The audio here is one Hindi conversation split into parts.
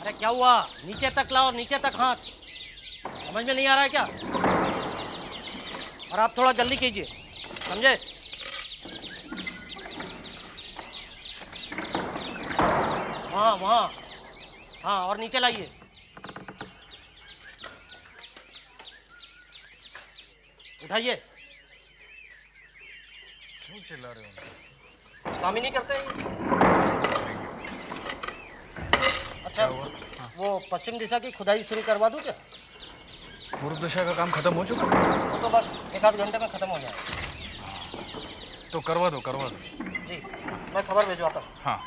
अरे क्या हुआ? नीचे तक लाओ, नीचे तक हाथ। समझ में नहीं आ रहा है क्या? और आप थोड़ा जल्दी कीजिए, समझे? वहाँ वहाँ, हाँ, और नीचे लाइए। उठाइए। क्यों चिल्ला रहे हो? कुछ काम ही नहीं करते ये। अच्छा हुआ? हाँ। वो पश्चिम दिशा की खुदाई शुरू करवा दूं क्या? पूर्व दिशा का काम खत्म हो चुका? वो तो बस 1-8 घंटे में खत्म हो जाएगा। तो करवा दो जी, मैं खबर भिजवाता हूँ। हाँ।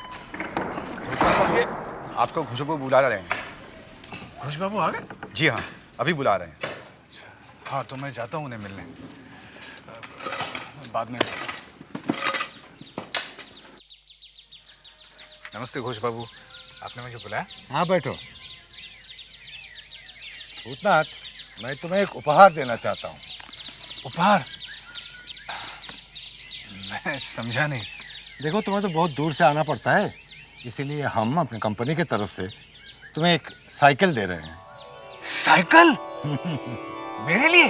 ये आपको खुशबू बुला रहे हैं। खुश बाबू आ गए? जी हाँ, अभी बुला रहे हैं। हाँ, तो मैं जाता हूँ उन्हें मिलने, बाद में। नमस्ते घोष बाबू, आपने मुझे बुलाया? हाँ बैठो। भूतनाथ, मैं तुम्हें एक उपहार देना चाहता हूँ। उपहार? मैं समझा नहीं। देखो, तुम्हें तो बहुत दूर से आना पड़ता है, इसीलिए हम अपनी कंपनी की तरफ से तुम्हें एक साइकिल दे रहे हैं। साइकिल? मेरे लिए?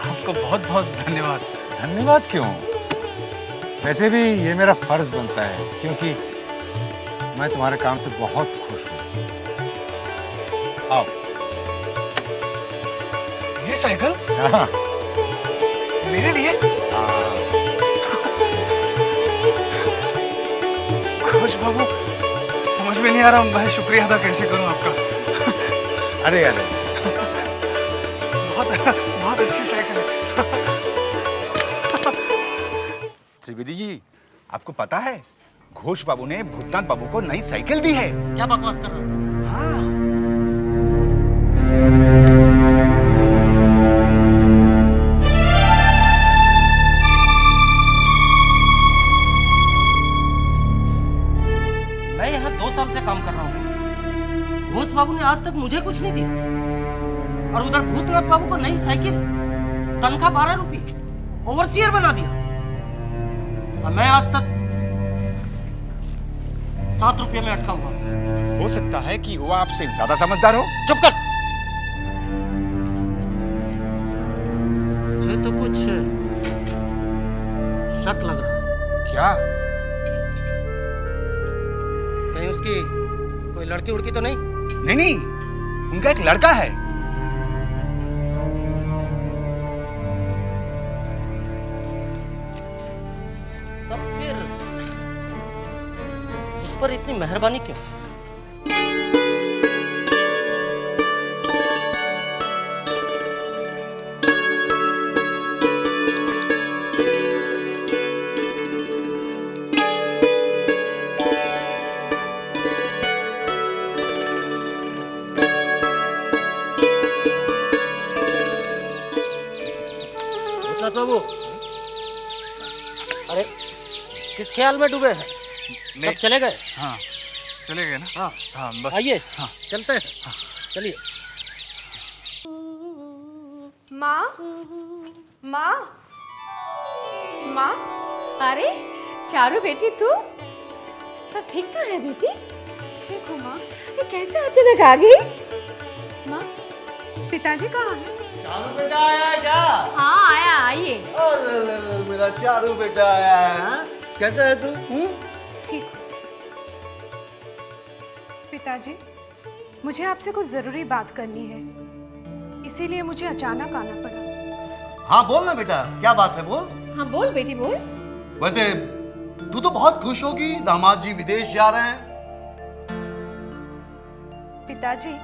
आपको बहुत बहुत धन्यवाद। धन्यवाद क्यों? वैसे भी ये मेरा फर्ज बनता है, क्योंकि मैं तुम्हारे काम से बहुत खुश हूँ। आओ। ये साइकिल? हाँ। मेरे लिए? घोष बाबू, समझ में नहीं आ रहा मैं शुक्रिया अदा कैसे करूं आपका। अरे बहुत बहुत अच्छी साइकिल है। त्रिवेदी जी, आपको पता है घोष बाबू ने भूतनाथ बाबू को नई साइकिल दी है। क्या बकवास कर रहे हो? हाँ। मैं यहाँ 2 साल से काम कर रहा हूँ। घोष बाबू ने आज तक मुझे कुछ नहीं दिया, और उधर भूतनाथ बाबू को नई साइकिल, तनख्वाह 12 रुपये, ओवरसीयर बना दिया। और मैं आज तक 7 रुपये में अटका हुआ। हो सकता है कि वो आपसे ज्यादा समझदार हो। चुप कर। मुझे तो कुछ शक लग रहा है। क्या? कहीं उसकी कोई लड़की उड़की तो नहीं? नहीं नहीं, उनका एक लड़का है। तब फिर उस पर इतनी मेहरबानी क्यों? बाबू, अरे किस ख्याल में डूबे हैं? सब चले गए? हाँ, चले गए ना? हाँ हाँ, बस आइए। हाँ। चलते हैं। हाँ चलिए। माँ, माँ, माँ। अरे चारू बेटी, तू सब ठीक तो है बेटी? ठीक हूँ माँ। ये कैसे अचानक आ गई? माँ, पिताजी कहाँ हैं? चारू बेटा आया है क्या? हाँ आया, आइए। मेरा चारू बेटा आया है। कैसा है तू? ठीक हूँ। पिताजी, मुझे आपसे कुछ जरूरी बात करनी है, इसीलिए मुझे अचानक आना पड़ा। हाँ बोल ना बेटा, क्या बात है, बोल। हाँ बोल बेटी बोल। वैसे तू तो बहुत खुश होगी, दामाद जी विदेश जा रहे हैं। पिताजी,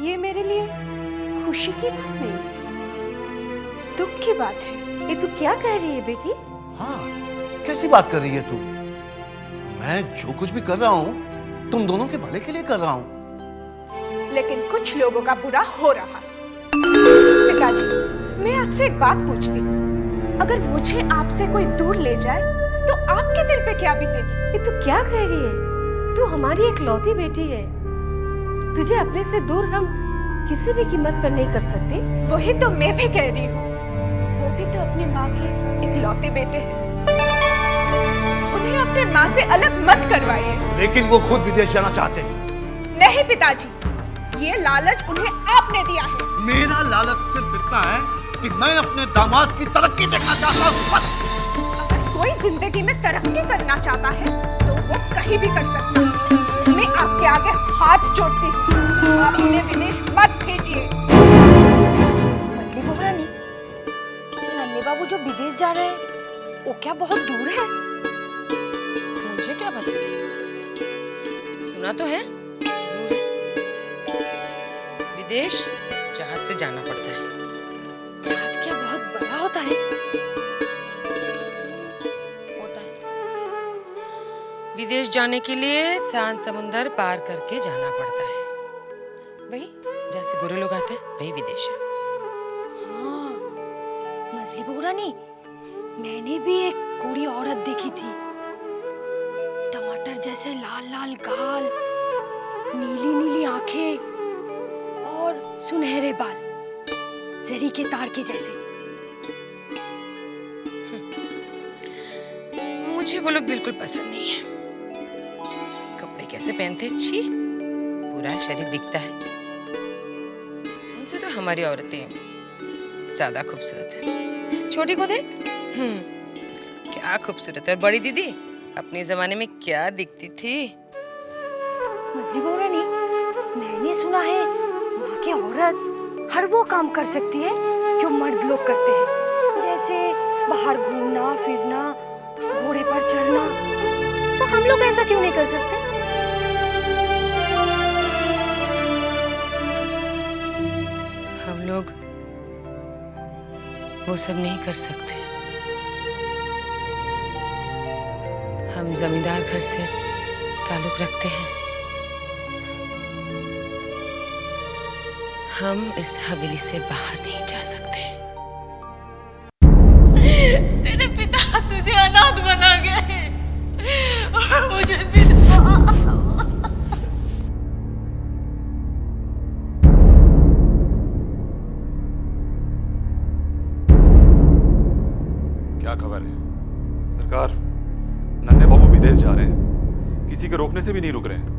ये मेरे लिए खुशी की बात नहीं, दुख की बात है। ये तू क्या कह रही है बेटी? हाँ, कैसी बात कर रही है तू? मैं जो कुछ भी कर रहा हूँ तुम दोनों के भले के लिए कर रहा हूँ। लेकिन कुछ लोगों का बुरा हो रहा है। पिताजी, मैं आपसे एक बात पूछती हूँ, अगर मुझे आपसे कोई दूर ले जाए तो आपके दिल पे क्या बीतेगी? ये तू क्या कह रही है? तू हमारी इकलौती बेटी है, तुझे अपने से दूर हम किसी भी कीमत पर नहीं कर सकते। वही तो मैं भी कह रही हूँ, वो भी तो अपनी माँ के इकलौते बेटे हैं। उन्हें अपने माँ से अलग मत करवाइए। लेकिन वो खुद विदेश जाना चाहते हैं। नहीं पिताजी, ये लालच उन्हें आपने दिया है। मेरा लालच सिर्फ इतना है कि मैं अपने दामाद की तरक्की देखना चाहता हूँ, बस। अगर कोई जिंदगी में तरक्की करना चाहता है तो वो कहीं भी कर सकता है। मैं आपके आगे हाथ जोड़ती हूँ, आप उन्हें विदेश मत भेजिए। मछली भुगरानी, नन्हे बाबू जो विदेश जा रहे हैं वो क्या बहुत दूर है? मुझे क्या पता, सुना तो है दूर है। विदेश जहाज से जाना पड़ता है। जहाज क्या बहुत बड़ा होता है? होता है। विदेश जाने के लिए शांत समुंदर पार करके जाना पड़ता है। वही जैसे गोरे लोग आते हैं, वही विदेश है। हाँ, मछली भुगरानी, मैंने भी एक गोरी औरत देखी थी। टमाटर जैसे लाल लाल गाल, नीली नीली आंखें और सुनहरे बाल, जरी के तार के जैसे। मुझे वो लोग बिल्कुल पसंद नहीं है। कपड़े कैसे पहनते, छी, पूरा शरीर दिखता है। उनसे तो हमारी औरतें ज्यादा खूबसूरत है। छोटी को देख, क्या खूबसूरत है। और बड़ी दीदी अपने जमाने में क्या दिखती थी। मछली भुगरानी, मैंने सुना है वहाँ की औरत हर वो काम कर सकती है जो मर्द लोग करते हैं, जैसे बाहर घूमना फिरना, घोड़े पर चढ़ना। तो हम लोग ऐसा क्यों नहीं कर सकते? हम लोग वो सब नहीं कर सकते। हम जमींदार घर से ताल्लुक रखते हैं। हम इस हवेली से बाहर नहीं जा सकते। तेरे पिता तुझे अनाथ बना गए और मुझे विधवा। क्या खबर है? सरकार, नन्हे बाबू विदेश जा रहे हैं, किसी के रोकने से भी नहीं रुक रहे हैं।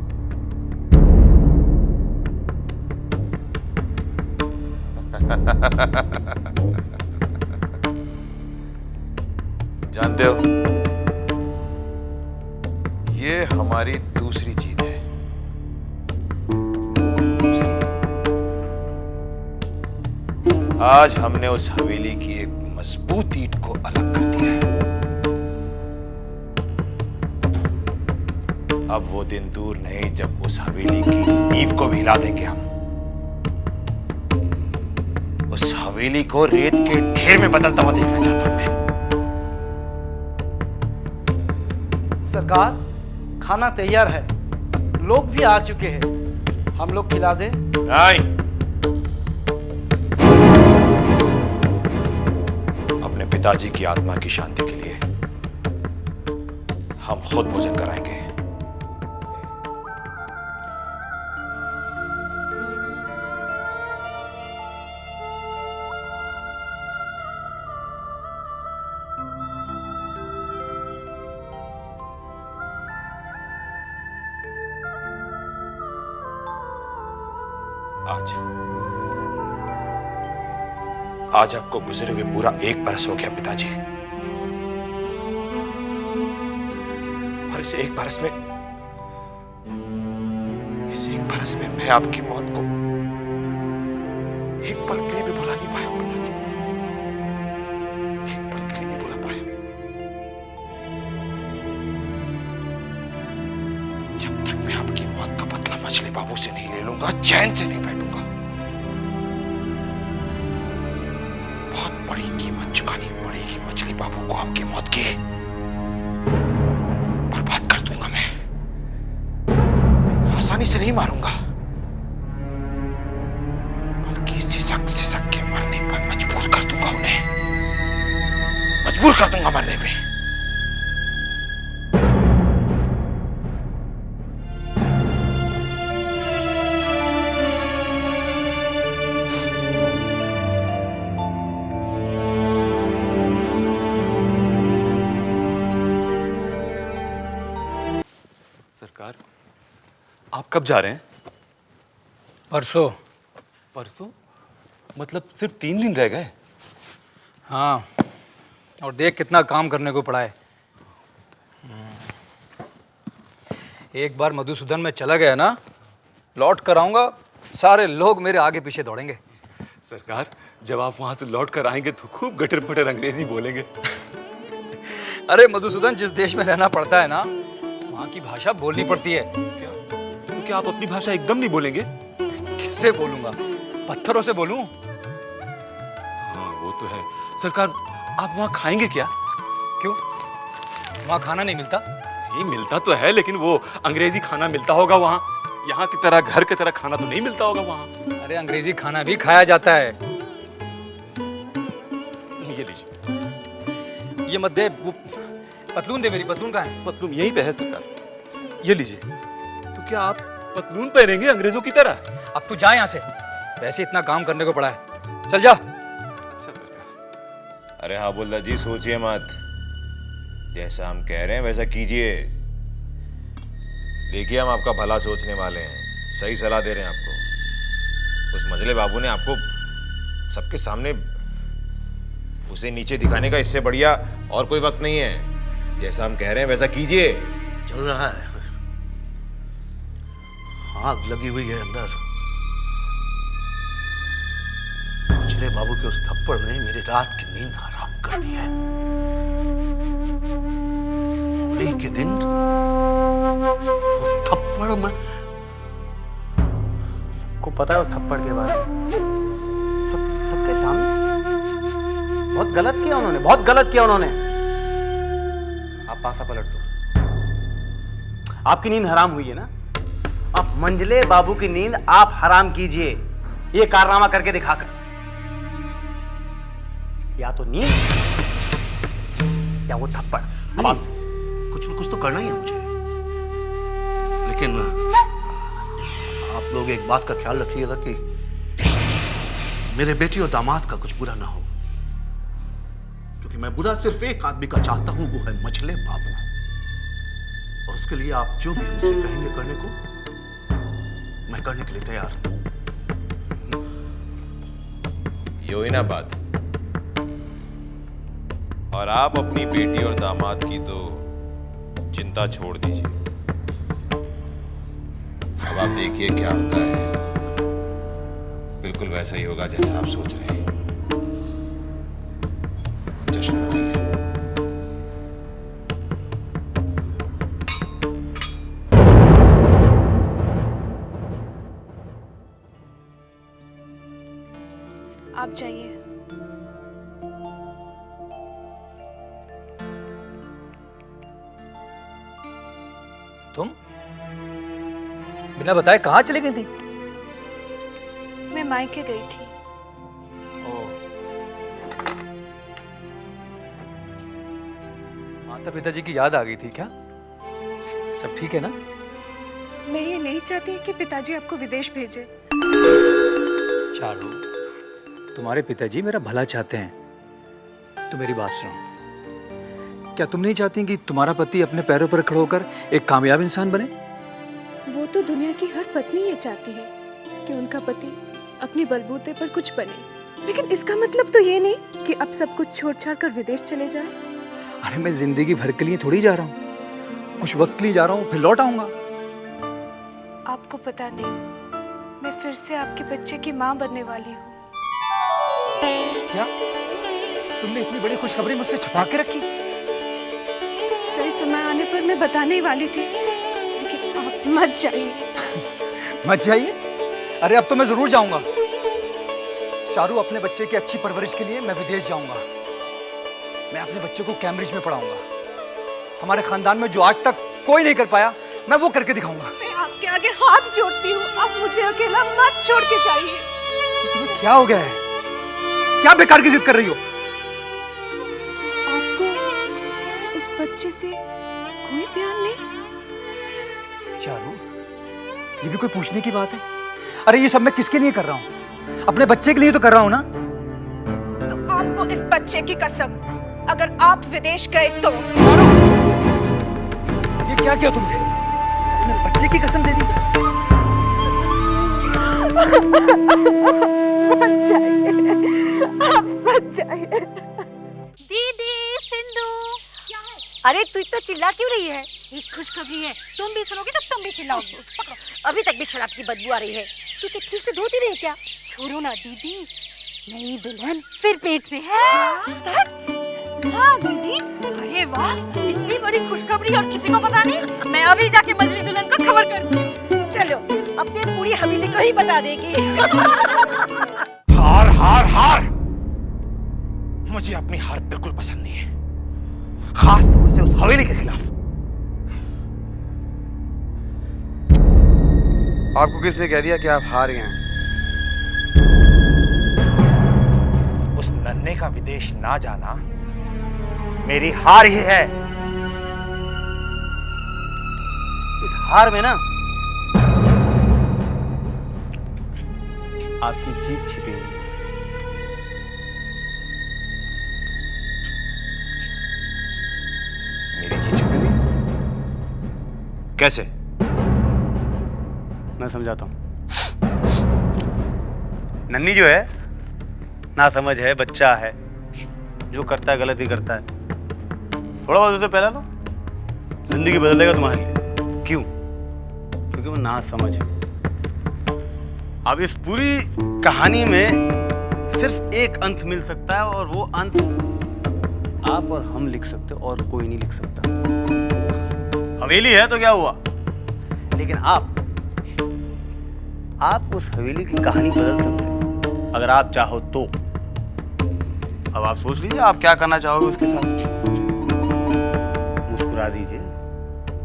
जानते हो, ये हमारी दूसरी जीत है। आज हमने उस हवेली की एक मजबूत ईंट को अलग कर दिया है। अब वो दिन दूर नहीं जब उस हवेली की नींव को भी हिला देंगे हम। उस हवेली को रेत के ढेर में बदलता हुआ देखना चाहता हूं मैं। सरकार, खाना तैयार है, लोग भी आ चुके हैं, हम लोग खिला दें? नहीं, अपने पिताजी की आत्मा की शांति के लिए हम खुद भोजन कराएंगे। आज आपको गुजरे हुए पूरा 1 बरस हो गया पिताजी, और इस 1 बरस में मैं आपकी मौत को एक पल के लिए भी भुला नहीं पाया हूं पिताजी, एक पल के लिए नहीं भुला पाया। जब तक मैं आपकी मौत का बदला मछली बाबू से नहीं ले लूंगा, चैन से नहीं बैठूंगा। बड़ी कीमत चुकानी पड़ेगी मछली बाबू को आपकी मौत की। बर्बाद कर दूंगा मैं, आसानी से नहीं मारूंगा, बल्कि सिसक के मरने पर मजबूर कर दूंगा उन्हें, मजबूर कर दूंगा मरने पे। सरकार, आप कब जा रहे हैं? परसों। परसों? मतलब सिर्फ 3 दिन रह गए? हाँ, और देख कितना काम करने को पड़ा है। एक बार मधुसूदन में चला गया ना, लौट कर आऊंगा, सारे लोग मेरे आगे पीछे दौड़ेंगे। सरकार, जब आप वहां से लौट कर आएंगे तो खूब गटर पटर अंग्रेजी बोलेंगे। अरे मधुसूदन, जिस देश में रहना पड़ता है ना, वहाँ की भाषा बोलनी पड़ती है। तो क्या आप अपनी भाषा एकदम नहीं बोलेंगे? किससे बोलूंगा? पत्थरों से बोलूं? हाँ, वो तो है। सरकार, आप वहाँ खाएंगे क्या? क्यों? वहाँ खाना नहीं मिलता? ये मिलता तो है, लेकिन वो अंग्रेजी खाना मिलता होगा वहाँ। यहाँ की तरह घर की तरह खाना तो नहीं मिलता होगा वहाँ। अरे अंग्रेजी खाना भी खाया जाता है। ये लीजिए। ये मत दे, वो पतलून दे। मेरी पतलून कहाँ है? पतलून यहीं पे है सरकार, ये लीजिए। तो क्या आप पतलून पहनेंगे अंग्रेजों की तरह? अब तू जा यहाँ से, वैसे इतना काम करने को पड़ा है, चल जा। अच्छा सरकार। अरे हाँ बुल्ला जी, सोचिए मत, जैसा हम कह रहे हैं वैसा कीजिए। देखिए, हम आपका भला सोचने वाले हैं, सही सलाह दे रहे हैं आपको। उस मजले बाबू ने आपको सबके सामने उसे नीचे दिखाने का इससे बढ़िया और कोई वक्त नहीं है। जैसा हम कह रहे हैं वैसा कीजिए। चल रहा है, आग लगी हुई है अंदर। मछले बाबू के उस थप्पड़ ने मेरी रात की नींद हराम कर दी है। होली के दिन वो थप्पड़ में, सबको पता है उस थप्पड़ के बारे में, सबके सामने। बहुत गलत किया उन्होंने, बहुत गलत किया उन्होंने। आप पासा पलट दो। आपकी नींद हराम हुई है ना, आप मंजले बाबू की नींद आप हराम कीजिए, ये कारनामा करके दिखाकर। या तो नींद या वो थप्पड़। कुछ न कुछ तो करना ही है मुझे। लेकिन आप लोग एक बात का ख्याल रखिएगा कि मेरे बेटी और दामाद का कुछ बुरा ना हो, क्योंकि मैं बुरा सिर्फ एक आदमी का चाहता हूं, वो है मछले बाबू। और उसके लिए आप जो भी मुझसे कहेंगे करने को, मैं करने के लिए तैयार हूं। ये हुई ना बात। और आप अपनी बेटी और दामाद की तो चिंता छोड़ दीजिए। अब आप देखिए क्या होता है। बिल्कुल वैसा ही होगा जैसा आप सोच रहे हैं। जश्न मनाइए। आप जाइए। तुम बिना बताए कहाँ चली गई थी? मैं मायके गई थी। माता पिताजी की याद आ गई थी क्या? सब ठीक है ना? मैं ये नहीं चाहती कि पिताजी आपको विदेश भेजे। चारू, तुम्हारे पिताजी मेरा भला चाहते हैं, तो मेरी बात सुनो। क्या तुम नहीं चाहती कि तुम्हारा पति अपने पैरों पर खड़े होकर एक कामयाब इंसान बने? वो तो दुनिया की हर पत्नी ये चाहती है कि उनका पति अपने बलबूते पर कुछ बने, लेकिन इसका मतलब तो ये नहीं कि अब सब कुछ छोड़ छाड़ कर विदेश चले जाए। अरे मैं जिंदगी भर के लिए थोड़ी जा रहा हूँ, कुछ वक्त के लिए जा रहा हूँ, फिर लौट आऊंगा। आपको पता नहीं, मैं फिर से आपके बच्चे की माँ बनने वाली हूँ। क्या तुमने इतनी बड़ी खुशखबरी मुझसे छुपा के रखी? सही समय आने पर मैं बताने ही वाली थी, लेकिन आप मत जाइए। मत जाइए? अरे अब तो मैं जरूर जाऊंगा। चारू, अपने बच्चे की अच्छी परवरिश के लिए मैं विदेश जाऊंगा। मैं अपने बच्चे को कैम्ब्रिज में पढ़ाऊंगा। हमारे खानदान में जो आज तक कोई नहीं कर पाया, मैं वो करके दिखाऊंगा। मैं आपके आगे हाथ जोड़ती हूँ, आप मुझे अकेला मत छोड़ के जाइए। तुम्हें क्या हो गया है? क्या बेकार की जिद कर रही हो? आपको इस बच्चे से कोई प्यार नहीं? चारू, ये भी कोई पूछने की बात है? अरे ये सब मैं किसके लिए कर रहा हूँ? अपने बच्चे के लिए तो कर रहा हूँ ना। तो आपको इस बच्चे की कसम, अगर आप विदेश गए तो। ये क्या किया तुमने? अपने बच्चे की कसम दे दी। बच जाइए, आप बच जाइए। दीदी सिंधु, अरे तू इतना चिल्ला क्यों रही है? एक खुशखबरी है, तुम भी सुनोगी तो तुम भी चिल्लाओगी। पकड़ो। अभी तक भी शराब की बदबू आ रही है। तू तो ठीक से धोती नहीं क्या? छोड़ो ना दीदी, नई दुल्हन फिर पेट से है। सच? हाँ दीदी। अरे वाह, इतनी बड़ी खुशखबरी और किसी को पता नहीं। मैं अभी जाके मजली दुल्हन को खबर करती हूँ। चलो, अपने पूरी हवेली को ही बता देगी। हार हार हार, मुझे अपनी हार बिल्कुल पसंद नहीं है, खास तौर से उस हवेली के खिलाफ। आपको किसने कह दिया कि आप हार गए हैं? उस नन्हे का विदेश ना जाना मेरी हार ही है। इस हार में ना आपकी जीत छिपी हुई है। मेरी जीत छुपी हुई कैसे? मैं समझाता हूँ। नन्ही जो है ना समझ है, बच्चा है, जो करता है गलत ही करता है। थोड़ा बहुत उसे पहला लो, जिंदगी बदल देगा तुम्हारे लिए। क्यों? क्योंकि वो ना समझ है। अब इस पूरी कहानी में सिर्फ एक अंत मिल सकता है, और वो अंत आप और हम लिख सकते, और कोई नहीं लिख सकता। हवेली है तो क्या हुआ, लेकिन आप उस हवेली की कहानी बदल सकते हैं अगर आप चाहो तो। अब आप सोच लीजिए आप क्या करना चाहोगे उसके साथ। मुस्कुरा दीजिए,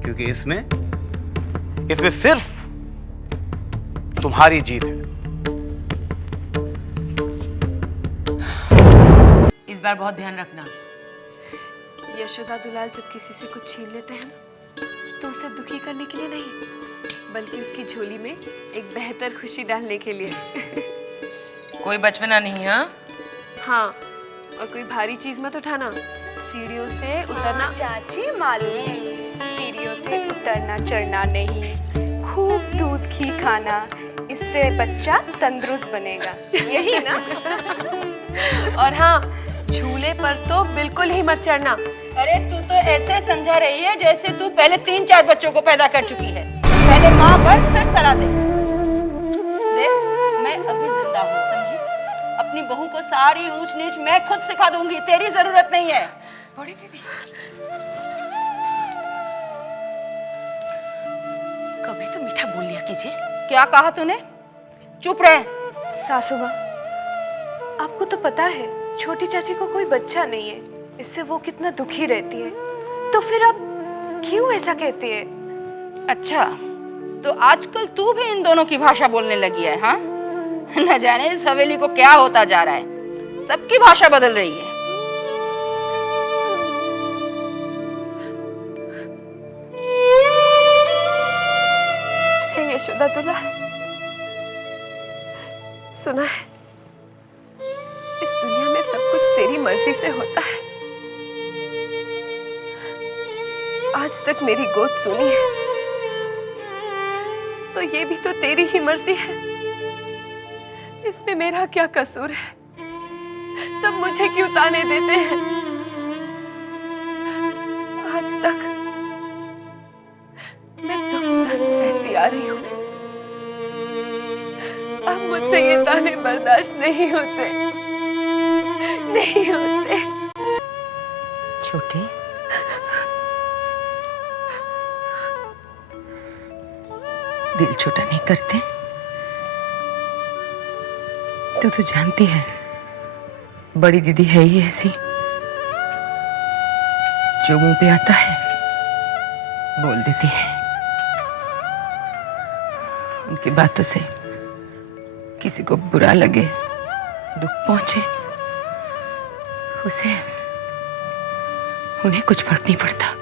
क्योंकि इसमें सिर्फ तुम्हारी जीत है। इस बार बहुत ध्यान रखना। यशोदा दुलाल जब किसी से कुछ छीन लेते हैं ना, तो उसे दुखी करने के लिए नहीं, बल्कि उसकी झोली में एक बेहतर खुशी डालने के लिए। कोई बचपना नहीं। हाँ हाँ, और कोई भारी चीज मत उठाना। सीढ़ियों से उतरना। चाची मालूम है, सीढ़ियों से उतरना चढ़ना नहीं, खूब दूध घी खाना, इससे बच्चा तंदुरुस्त बनेगा, यही ना? और हाँ, झूले पर तो बिल्कुल ही मत चढ़ना। अरे तू तो ऐसे समझा रही है जैसे तू पहले 3-4 बच्चों को पैदा कर चुकी है। पहले माँ बन फिर सलाह दे। देख, मैं अभी जिंदा हूँ, समझी? अपनी बहू को सारी ऊंच नीच मैं खुद सिखा दूंगी, तेरी जरूरत नहीं है। बड़ी दीदी, कभी तो मीठा बोल लिया कीजिए। क्या कहा तूने? चुप रहे। सासू माँ, आपको तो पता है छोटी चाची को कोई बच्चा नहीं है, इससे वो कितना दुखी रहती है, तो फिर आप क्यों ऐसा कहती है? अच्छा, तो आजकल तू भी इन दोनों की भाषा बोलने लगी है, हाँ? न जाने इस हवेली को क्या होता जा रहा है, सबकी भाषा बदल रही है। यशोदा दुलाल, सुना है इस दुनिया में सब कुछ तेरी मर्जी से होता है। आज तक मेरी गोद सुनी है, तो ये भी तो तेरी ही मर्जी है। इसमें मेरा क्या कसूर है? सब मुझे क्यों ताने देते हैं? आज तक मैं दुख सहती आ रही हूँ, अब मुझसे ये ताने बर्दाश्त नहीं होते, नहीं होते। छोटी, दिल छोटा नहीं करते। तू तो जानती है बड़ी दीदी है ही ऐसी, जो मुंह पे आता है बोल देती है। उनकी बातों से किसी को बुरा लगे, दुख पहुंचे, उसे उन्हें कुछ फर्क नहीं पड़ता।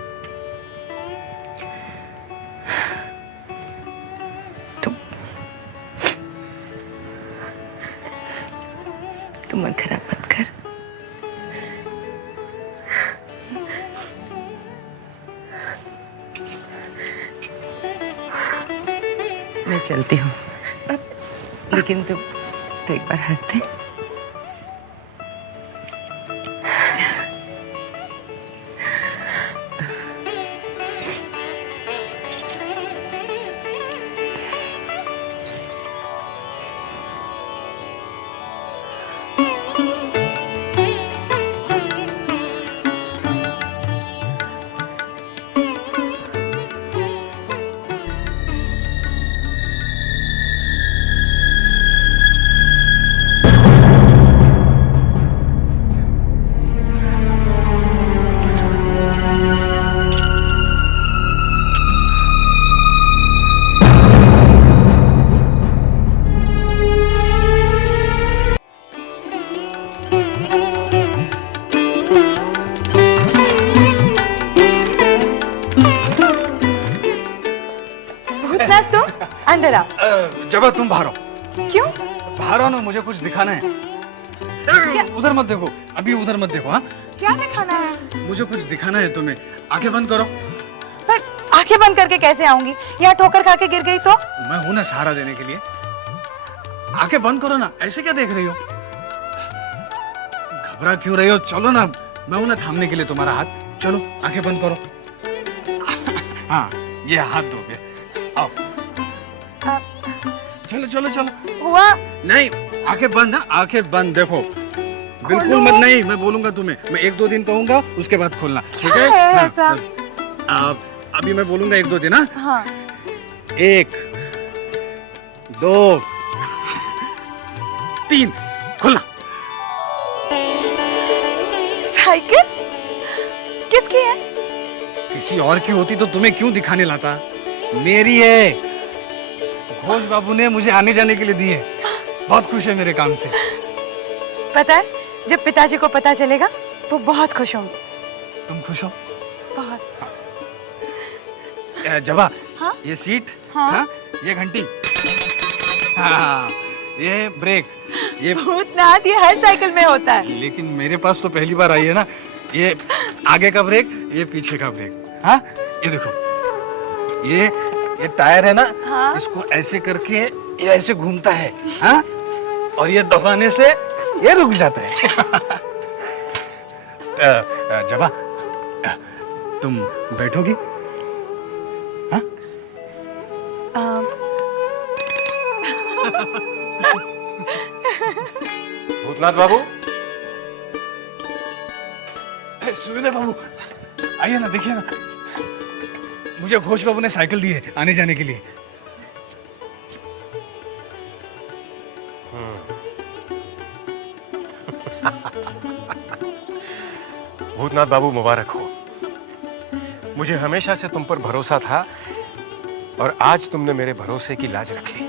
तू मन खराब मत कर। मैं चलती हूँ, लेकिन तू एक बार हंस दे। भूतनाथ तुम अंदर आओ। जब तुम बाहर आओ। क्यों? बाहर आओ ना, मुझे कुछ दिखाना है। उधर मत देखो, अभी उधर मत देखो। हाँ, क्या दिखाना है? मुझे कुछ दिखाना है तुम्हें। आंखें बंद करो। पर आंखें बंद करके कैसे आऊंगी? यहाँ ठोकर खा के गिर गई तो? मैं हूं ना सहारा देने के लिए। आंखें बंद करो ना, ऐसे क्या देख रही हो? घबरा क्यों रही हो? चलो ना, मैं हूं ना थामने के लिए तुम्हारा हाथ। चलो आंखें बंद करो। हाँ, ये हाथ दो। आओ, चलो चलो चलो। हुआ? नहीं, आंखें बंद है, आंखें बंद। देखो, बिल्कुल मत। नहीं, मैं बोलूंगा तुम्हें, मैं 1-2 दिन कहूंगा, उसके बाद खोलना, ठीक है? है ऐसा? अभी मैं बोलूंगा 1-2 दिन। हाँ। 1, 2, 3, खोलना। साइकिल किसकी है? किसी और की होती तो तुम्हें क्यों दिखाने लाता? मेरी है। घोष बाबू ने मुझे आने जाने के लिए दी है। बहुत खुश है मेरे काम से। पता है, जब पिताजी को पता चलेगा तो बहुत खुश होंगे। तुम खुश हो? बहुत। जबा, हाँ? ये सीट, हाँ? हाँ? ये घंटी, हाँ, ये ब्रेक, ये भूतनाथ, ये हर साइकिल में होता है। लेकिन मेरे पास तो पहली बार आई है ना। ये आगे का ब्रेक, ये पीछे का ब्रेक। हाँ, ये देखो, ये टायर है ना। हाँ? इसको ऐसे करके ये ऐसे घूमता है। हाँ? और ये दबाने से ये रुक जाता है। जबा, तुम बैठोगी? हाँ? भूतनाथ बाबू, सुविधा बाबू, आइए ना, देखिए ना, मुझे घोष बाबू ने साइकिल दी है आने जाने के लिए। भूतनाथ बाबू, मुबारक हो। मुझे हमेशा से तुम पर भरोसा था और आज तुमने मेरे भरोसे की लाज रख ली।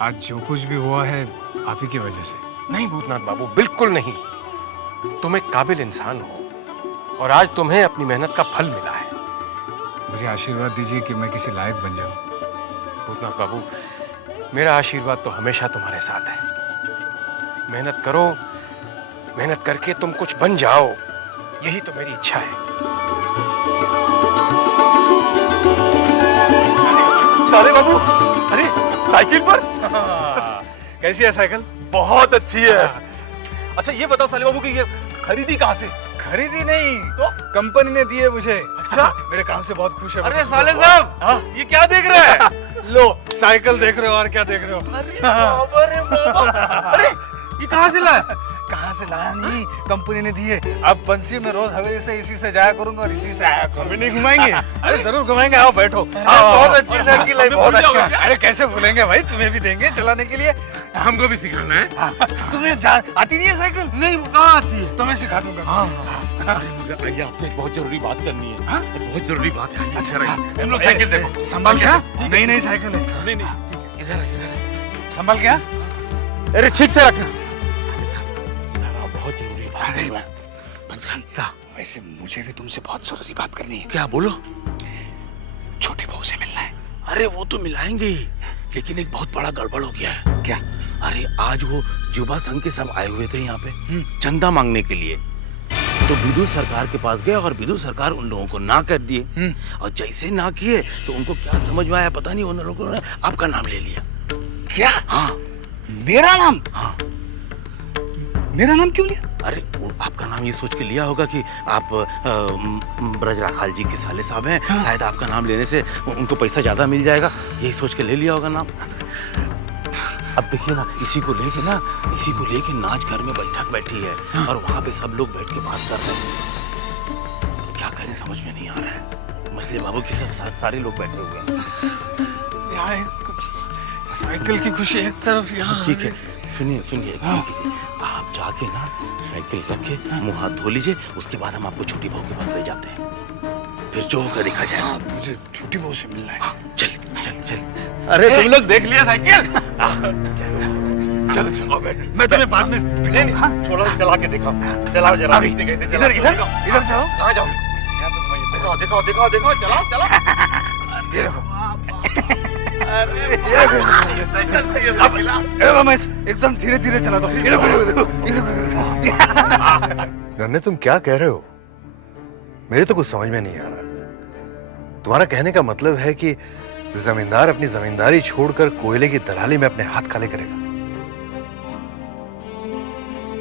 आज जो कुछ भी हुआ है आप ही की वजह से। नहीं भूतनाथ बाबू, बिल्कुल नहीं। तुम एक काबिल इंसान हो और आज तुम्हें अपनी मेहनत का फल मिला है। मुझे आशीर्वाद दीजिए कि मैं किसी लायक बन जाऊं। भूतनाथ बाबू, मेरा आशीर्वाद तो हमेशा तुम्हारे साथ है। मेहनत करो, मेहनत करके तुम कुछ बन जाओ, यही तो मेरी इच्छा है। साले बाबू, अरे साइकिल पर? कैसी है साइकिल? बहुत अच्छी है। अच्छा ये बताओ साले बाबू कि ये खरीदी कहाँ से? खरीदी नहीं तो कंपनी ने दी है मुझे। अच्छा, मेरे काम से बहुत खुश है। अरे साले साहब, ये क्या देख रहे हैं? लो, साइकिल देख रहे हो और क्या देख रहे हो? अरे बाबा रे बाबा, अरे ये कहाँ से लाया? कहाँ से लाया नहीं, कंपनी ने दी है। अब बंसी में रोज हवेली से इसी से जाया करूंगा और इसी से आया करूंगा। हमें नहीं घुमाएंगे? अरे जरूर घुमाएंगे, आओ बैठो। बहुत अच्छी साइकिल है, बहुत अच्छा। अरे कैसे भूलेंगे भाई, तुम्हें भी देंगे चलाने के लिए। हमको भी सिखाना है। तुम्हें आती नहीं है साइकिल? नहीं, कहाँ आती है? तो मैं सिखा दूंगा। आइए, आपसे एक बहुत जरूरी बात करनी है। बहुत जरूरी बात है। अच्छा रहिए, हम लोग साइकिल देखो। संभाल क्या? नई नई साइकिल है। नहीं नहीं, इधर संभाल क्या? अरे ठीक से रखना। बहुत जरूरी बात है। क्या? वैसे मुझे भी तुमसे बहुत जरूरी बात करनी है। क्या? बोलो। छोटी बहू से मिलना है। अरे वो तो मिलाएंगे ही, लेकिन एक बहुत बड़ा गड़बड़ हो गया है। क्या? अरे आज वो युवा संघ के सब आए हुए थे यहाँ पे चंदा मांगने के लिए। तो विदु सरकार के पास गए और विदु सरकार उन लोगों को ना कर दिए। और जैसे ना किए तो उनको क्या समझ में आया पता नहीं, उन लोगों ने आपका नाम ले लिया। क्या? हाँ। मेरा नाम? हाँ। मेरा नाम क्यों लिया? अरे वो आपका नाम ये सोच के लिया होगा कि आप ब्रजराखाल जी के साले साहब हैं। हाँ। शायद आपका नाम लेने से उनको पैसा ज्यादा मिल जाएगा, यही सोच के ले लिया होगा नाम। अब देखिए ना, इसी को लेके नाच घर में बैठक बैठी है। हाँ। और वहाँ पे सब लोग बैठ के बात कर रहे हैं। क्या करें समझ में नहीं आ रहा है। मछली बाबू के साथ सारे लोग बैठे हुए हैं। यहाँ साइकिल की खुशी एक तरफ, यहाँ ठीक है, सुनिए एक काम कीजिए, आप जाके ना साइकिल रख के मुंह हाथ धो लीजिए, उसके बाद हम आपको छोटी बहू के पास ले जाते हैं, फिर जो होगा देखा जाएगा। मुझे छोटी बहू से मिलना है। चल। अरे तुम लोग देख लिया साइकिल? चलो मैं तुम्हें बाद में छोड़ो, चला के दिखाओ, चलाओ जरा। इधर चलो। कहाँ जाओ? दिखाओ, चलाओ। ये देखो। मैं एकदम धीरे चला दो। नन्हे तुम क्या कह रहे हो? मेरे तो कुछ समझ में नहीं आ रहा। तुम्हारा कहने का मतलब है कि जमींदार अपनी जमींदारी छोड़कर कोयले की दलाली में अपने हाथ काले करेगा?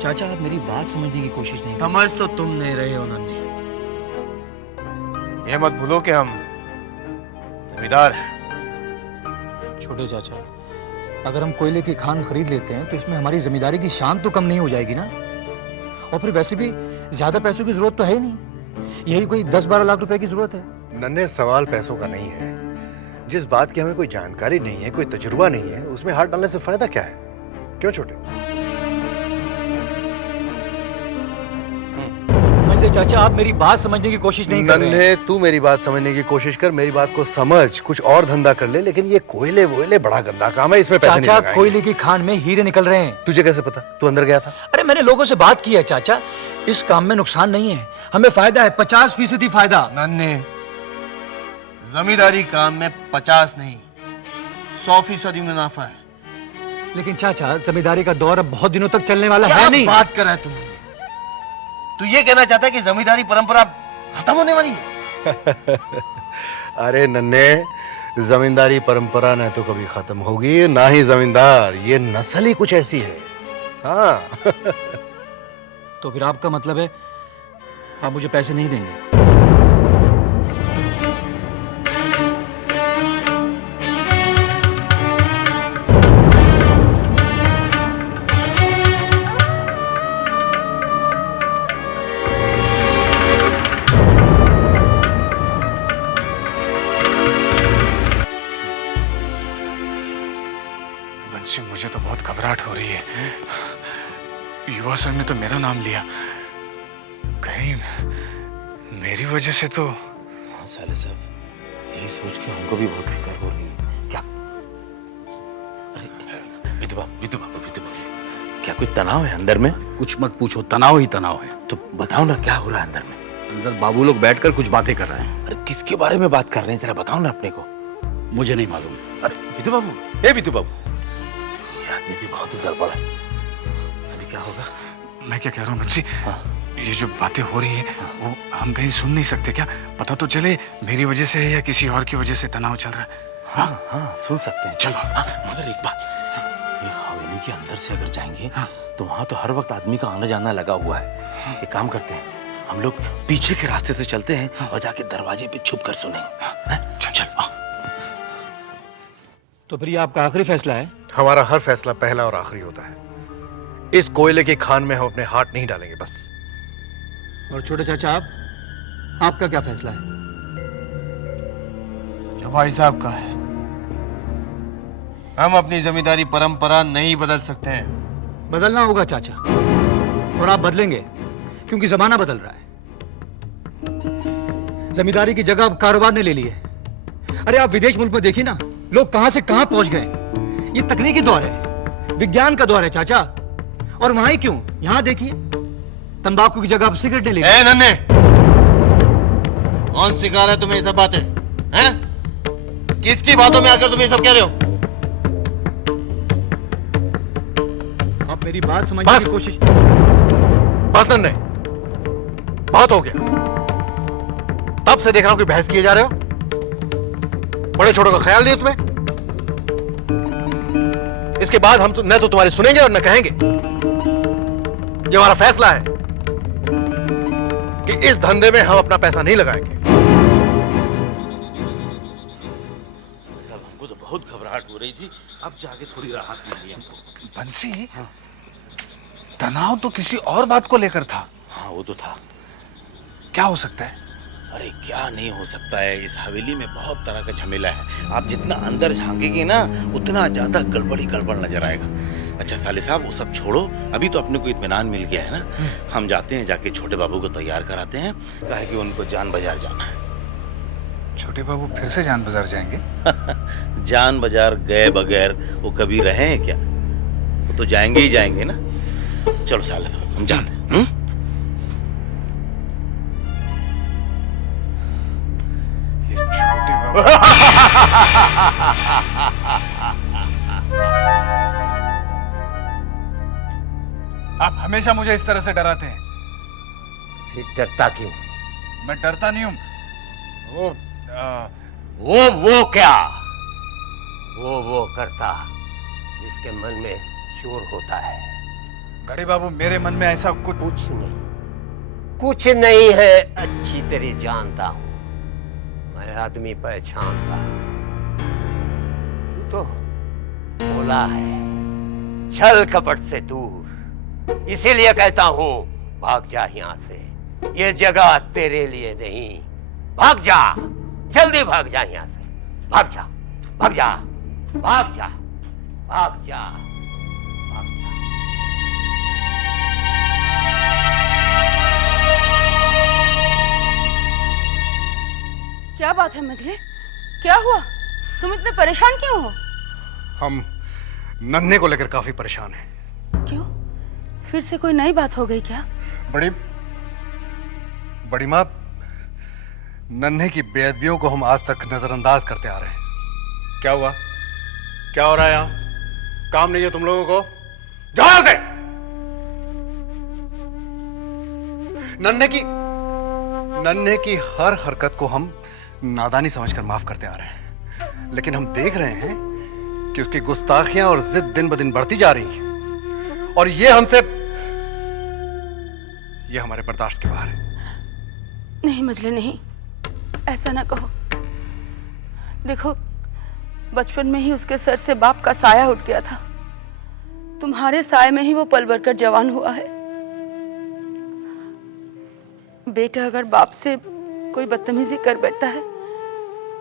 चाचा आप मेरी बात समझने की कोशिश नहीं। समझ तो तुम नहीं रहे हो नन्हे। ये मत भूलो कि हम जमींदार हैं। छोटे चाचा, अगर हम कोयले की खान खरीद लेते हैं तो इसमें हमारी जमींदारी की शान तो कम नहीं हो जाएगी ना। और फिर वैसे भी ज्यादा पैसों की जरूरत तो है ही नहीं, यही कोई 10-12 लाख रुपए की जरूरत है। नन्हे सवाल पैसों का नहीं है। जिस बात की हमें कोई जानकारी नहीं है, कोई तजुर्बा नहीं है, उसमें हाथ डालने से फायदा क्या है? क्यों छोटे? चाचा आप मेरी बात समझने की कोशिश नहीं कर रहे हैं। नन्हे तू मेरी बात समझने की कोशिश कर, मेरी बात को समझ, कुछ और धंधा कर ले। लेकिन ये कोयले वोयले बड़ा गंदा काम है, इसमें पैसे नहीं लगाएंगे। कोयले की खान में हीरे निकल रहे हैं। तुझे कैसे पता? तू अंदर गया था? अरे मैंने लोगों से बात की है चाचा, इस काम में नुकसान नहीं है, हमें फायदा है, 50% फायदा। नन्हे, जमींदारी काम में 50 नहीं 100% मुनाफा है। लेकिन चाचा जमींदारी का दौर अब बहुत दिनों तक चलने वाला है नहीं। बात कर रहा है तुम? तू ये कहना चाहता है कि जमींदारी परंपरा खत्म होने वाली है? अरे नन्हे, जमींदारी परंपरा न तो कभी खत्म होगी, ना ही जमींदार। ये नस्ल ही कुछ ऐसी है। हाँ। तो फिर आपका मतलब है आप मुझे पैसे नहीं देंगे? मुझे तो बहुत घबराहट हो रही है। युवा संघ ने तो मेरा नाम लिया, कहीं मेरी वजह से तो। हाँ साले साहब, यही सोच के हमको भी बहुत फिक्र हो रही है। क्या? अरे विधु बाबू, क्या कोई तनाव है अंदर में? कुछ मत पूछो, तनाव ही तनाव है। तो बताओ ना क्या हो रहा है अंदर में? अंदर बाबू लोग बैठकर कुछ बातें कर रहे हैं। अरे किसके बारे में बात कर रहे हैं, जरा बताओ ना अपने को। मुझे नहीं मालूम। अरे विधु बाबू, ये आदमी भी बहुत ही गड़बड़ है। अभी क्या होगा? मैं क्या कह रहा हूँ बच्ची, ये जो बातें हो रही है वो हम कहीं सुन नहीं सकते क्या? पता तो चले मेरी वजह से है या किसी और की वजह से तनाव चल रहा है। हाँ सुन सकते हैं। चलो। मगर एक बात, ये हवेली के अंदर से अगर जाएंगे तो वहाँ तो हर वक्त आदमी का आना जाना लगा हुआ है। एक काम करते हैं, हम लोग पीछे के रास्ते से चलते हैं और जाके दरवाजे पे छुप कर सुनेंगे। चल। तो फिर ये आपका आखिरी फैसला है? हमारा हर फैसला पहला और आखिरी होता है। इस कोयले की खान में हम अपने हाथ नहीं डालेंगे, बस। और छोटे चाचा आपका क्या फैसला है? जो भाई साहब का है। हम अपनी जमींदारी परंपरा नहीं बदल सकते हैं। बदलना होगा चाचा, और आप बदलेंगे क्योंकि जमाना बदल रहा है। जमींदारी की जगह अब कारोबार ने ले ली है। अरे आप विदेश मुल्क में देखिए ना, लोग कहां से कहां पहुंच गए। ये तकनीकी दौर है, विज्ञान का दौर है चाचा। और वहां ही क्यों, यहां देखिए तंबाकू की जगह अब सिगरेट ने ले ली। नन्हे, कौन सिखा रहा है तुम्हें ये सब बातें? हैं? किसकी बातों में आकर तुम ये सब कह रहे हो? आप मेरी बात समझने की कोशिश। बस नन्हे, बहुत हो गया। तब से देख रहा हूं कि बहस किए जा रहे हो। बड़े छोटों का ख्याल नहीं है तुम्हें। इसके बाद हम न तो तुम्हारी सुनेंगे और न कहेंगे। ये हमारा फैसला है कि इस धंधे में हम अपना पैसा नहीं लगाएंगे। हमको तो बहुत घबराहट हो रही थी, अब जाके थोड़ी राहत मिली हमको। बंसी, तनाव तो किसी और बात को लेकर था। हाँ वो तो था। क्या हो सकता है? अरे क्या नहीं हो सकता है, इस हवेली में बहुत तरह का झमेला है। आप जितना अंदर झांकेंगे ना उतना ज्यादा गड़बड़ी गड़बड़ नजर आएगा। अच्छा साले साहब वो सब छोड़ो, अभी तो अपने को इत्मीनान मिल गया है ना, हम जाते हैं, जाके छोटे बाबू को तैयार कराते हैं, काहे कि उनको जान बाजार जाना है। छोटे बाबू फिर से जान बाजार जाएंगे? जान बाजार गए बगैर वो कभी रहे हैं क्या? वो तो जाएंगे ही जाएंगे ना। चलो साले साहब हम जाते हैं। छोटे बाबू आप हमेशा मुझे इस तरह से डराते हैं। फिर डरता क्यों? मैं डरता नहीं हूं। वो क्या? वो करता जिसके मन में चोर होता है। घड़ी बाबू मेरे मन में ऐसा कुछ नहीं है। अच्छी तरह जानता हूं, मैं आदमी पहचानता। तू तो भोला है, छल कपट से दूर। इसीलिए कहता हूं भाग जा यहाँ से, ये जगह तेरे लिए नहीं। भाग जा, जल्दी भाग जा यहाँ से। भाग जा, भाग जा, भाग जा, भाग जा। क्या बात है मजले? क्या हुआ? तुम इतने परेशान क्यों हो? हम नन्हे को लेकर काफी परेशान हैं। क्यों? फिर से कोई नई बात हो गई क्या? बड़ी माँ, नन्हे की बेअदबियों को हम आज तक नजरअंदाज करते आ रहे हैं। क्या हुआ? क्या हो रहा है यहाँ? काम नहीं है तुम लोगों को? जाओ से! नन्हे की हर हरकत को हम नादानी समझकर माफ करते आ रहे हैं, लेकिन हम देख रहे हैं कि उसकी गुस्ताखियां और जिद दिन ब दिन बढ़ती जा रही हैं, और ये हमारे बर्दाश्त के बाहर है। नहीं मजले नहीं, ऐसा ना कहो। देखो, बचपन में ही उसके सर से बाप का साया उठ गया था। तुम्हारे साए में ही वो पल भर कर जवान हुआ है। बेटा अगर बाप से कोई बदतमीजी कर बैठता है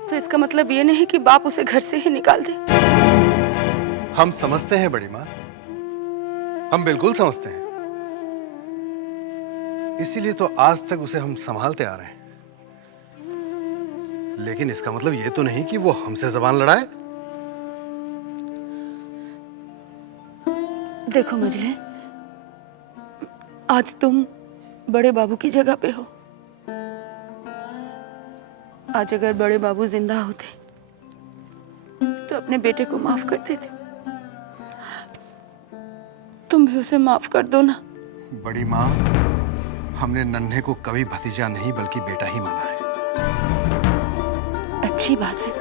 तो इसका मतलब ये नहीं कि बाप उसे घर से ही निकाल दे। हम समझते हैं बड़ी माँ, हम बिल्कुल समझते हैं। इसीलिए तो आज तक उसे हम संभालते आ रहे हैं। लेकिन इसका मतलब ये तो नहीं कि वो हमसे जबान लड़ाए। देखो मजले, आज तुम बड़े बाबू की जगह पे हो। आज अगर बड़े बाबू जिंदा होते तो अपने बेटे को माफ कर देते। तुम भी उसे माफ कर दो ना। बड़ी माँ, हमने नन्हे को कभी भतीजा नहीं बल्कि बेटा ही माना है। अच्छी बात है,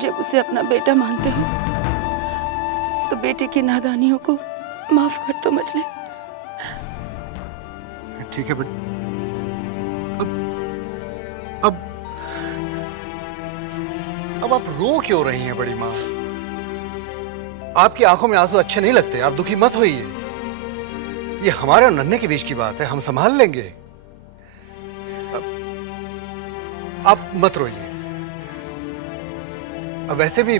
जब उसे अपना बेटा मानते हो तो बेटे की नादानियों को माफ कर दो मजले। ठीक है बेटा। अब आप रो क्यों रही हैं बड़ी माँ? आपकी आंखों में आंसू अच्छे नहीं लगते, आप दुखी मत होइए। ये हमारे और नन्हे के बीच की बात है, हम संभाल लेंगे। आप मत रोइए। अब वैसे भी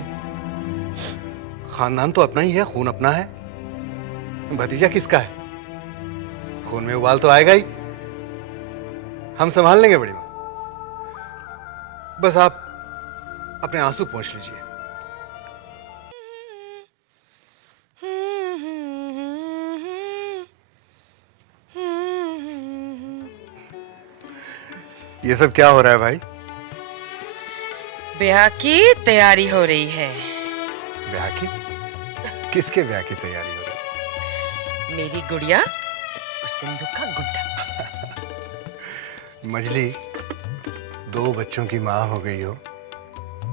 खानदान तो अपना ही है, खून अपना है। भतीजा किसका है? खून में उबाल तो आएगा ही। हम संभाल लेंगे बड़ी माँ। बस आप अपने आंसू पोंछ लीजिए। ये सब क्या हो रहा है भाई? ब्याह की तैयारी हो रही है। ब्याह की? किसके ब्याह की तैयारी हो रही है? मेरी गुड़िया और सिंधु का गुड्डा। मजली, 2 बच्चों की माँ हो गई हो,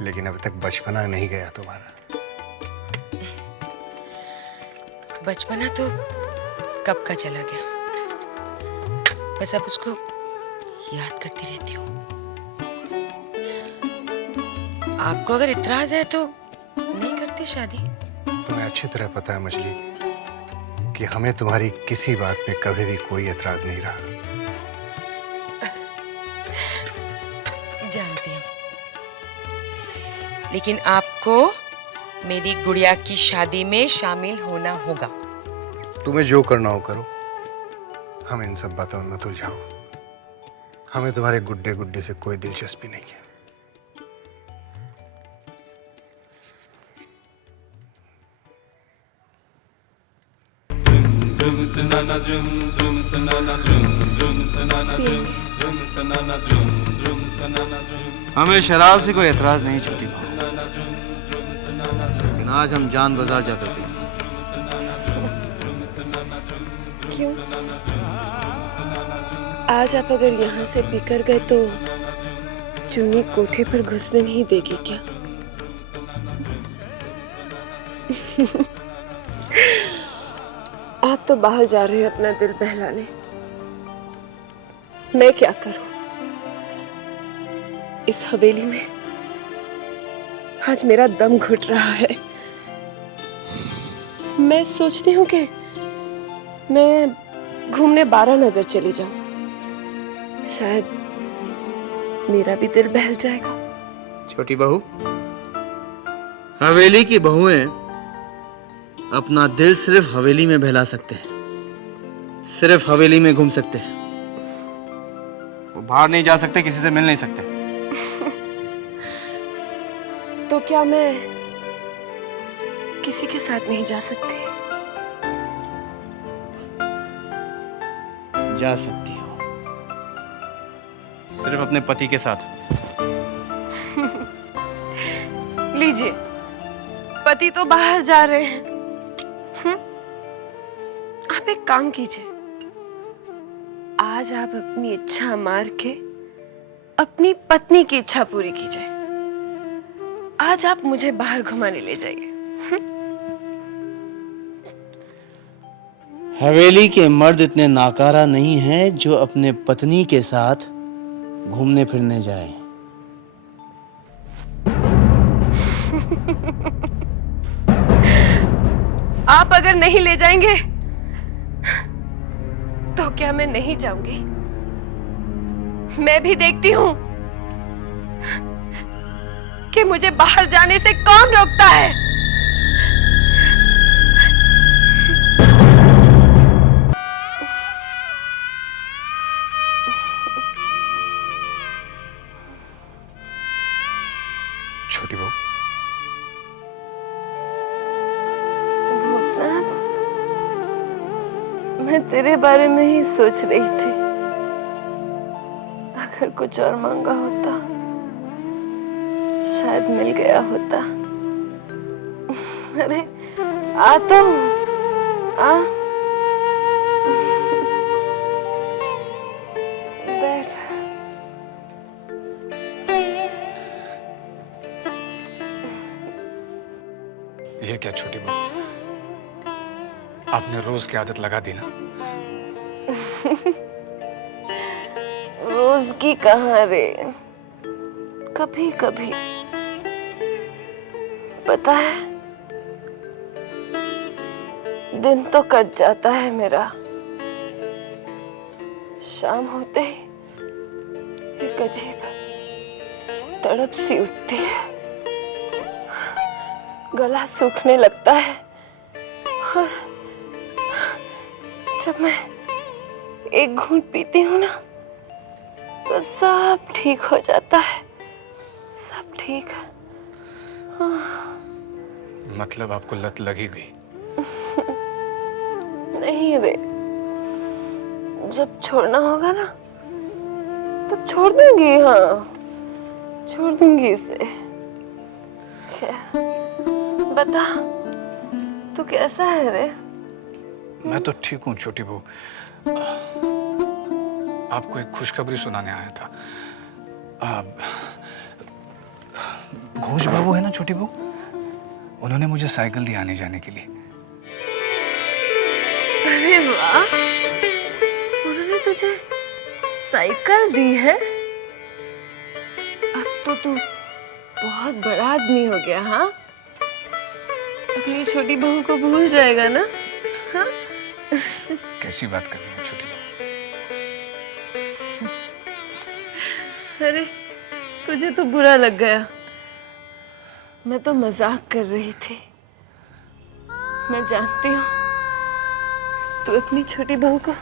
लेकिन अब तक बचपना नहीं गया तुम्हारा। बचपना तो कब का चला गया, बस अब उसको याद करती रहती हूँ। आपको अगर इतराज है तो नहीं करती शादी। तुम्हें अच्छी तरह पता है मछली कि हमें तुम्हारी किसी बात पे कभी भी कोई एतराज नहीं रहा। जानती हूँ, लेकिन आपको मेरी गुड़िया की शादी में शामिल होना होगा। तुम्हें जो करना हो करो, हमें इन सब बातों में मत उलझाओ। हमें तुम्हारे गुड्डे गुड्डे से कोई दिलचस्पी नहीं है। हमें शराब से कोई एतराज नहीं छोटी बहू, लेकिन आज हम जान बाजार जाकर पिएंगे। क्यों? आज आप अगर यहाँ से पीकर गए तो चुन्नी कोठे पर घुसने नहीं देगी क्या? आप तो बाहर जा रहे हैं अपना दिल बहलाने। मैं क्या करूं? इस हवेली में आज मेरा दम घुट रहा है। मैं सोचती हूँ कि मैं घूमने बारानगर चली जाऊं, शायद मेरा भी दिल बहल जाएगा। छोटी बहू, हवेली की बहुएं अपना दिल सिर्फ हवेली में बहला सकते हैं, सिर्फ हवेली में घूम सकते हैं। वो बाहर नहीं जा सकते, किसी से मिल नहीं सकते। तो क्या मैं किसी के साथ नहीं जा सकती? जा सकती हो, सिर्फ अपने पति के साथ। लीजिए, पति तो बाहर जा रहे हैं। आप एक काम कीजिए, आज आप अपनी इच्छा मार के अपनी पत्नी की इच्छा पूरी कीजिए। आज आप मुझे बाहर घुमाने ले जाइए। हवेली के मर्द इतने नाकारा नहीं हैं जो अपने पत्नी के साथ घूमने फिरने जाए। आप अगर नहीं ले जाएंगे तो क्या मैं नहीं जाऊंगी? मैं भी देखती हूं कि मुझे बाहर जाने से कौन रोकता है। छोटी बहू, भूतनाथ, मैं तेरे बारे में ही सोच रही थी। अगर कुछ और मांगा होता शायद मिल गया होता। अरे आ तो आ, बैठ। ये क्या छोटी बहू, आपने रोज की आदत लगा दी ना? रोज की कहाँ रे, कभी कभी। पता है, दिन तो कट जाता है मेरा, शाम होते ही एक अजीब तड़प सी उठती है, गला सूखने लगता है और जब मैं एक घूंट पीती हूँ ना तो सब ठीक हो जाता है, सब ठीक। मतलब आपको लत लगी गई? नहीं रे, जब छोड़ना होगा ना तब छोड़ दूंगी। हाँ, छोड़ दूंगी इसे। क्या बता, तू कैसा है रे? मैं तो ठीक हूँ छोटी बहू। आपको एक खुशखबरी सुनाने आया था। घोष बाबू है ना छोटी बहू, उन्होंने मुझे साइकिल दी आने जाने के लिए। अरे वाह, उन्होंने तुझे साइकिल दी है? अब तो तू बहुत बड़ा आदमी हो गया। हाँ, अपनी छोटी बहू को भूल जाएगा ना? हाँ? कैसी बात कर रही है छोटी बहू? अरे तुझे तो बुरा लग गया। मैं तो मजाक कर रही थी। मैं जानती हूँ तू अपनी छोटी बहू को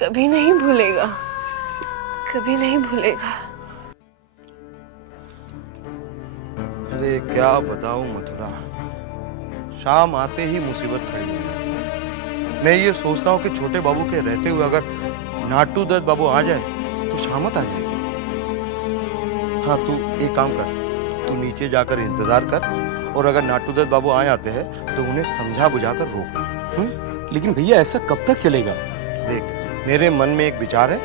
कभी नहीं भूलेगा, कभी नहीं भूलेगा। अरे क्या बताऊं मथुरा, शाम आते ही मुसीबत खड़ी हो जाती है। मैं ये सोचता हूँ कि छोटे बाबू के रहते हुए अगर नाटू दत्त बाबू आ जाए तो शामत आ जाएगी। हाँ, तू एक काम कर, तू नीचे जाकर इंतजार कर, और अगर नाटू दत्त बाबू आ जाते हैं तो उन्हें समझा बुझाकर रोकना। लेकिन भैया ऐसा कब तक चलेगा? देख, मेरे मन में एक विचार है,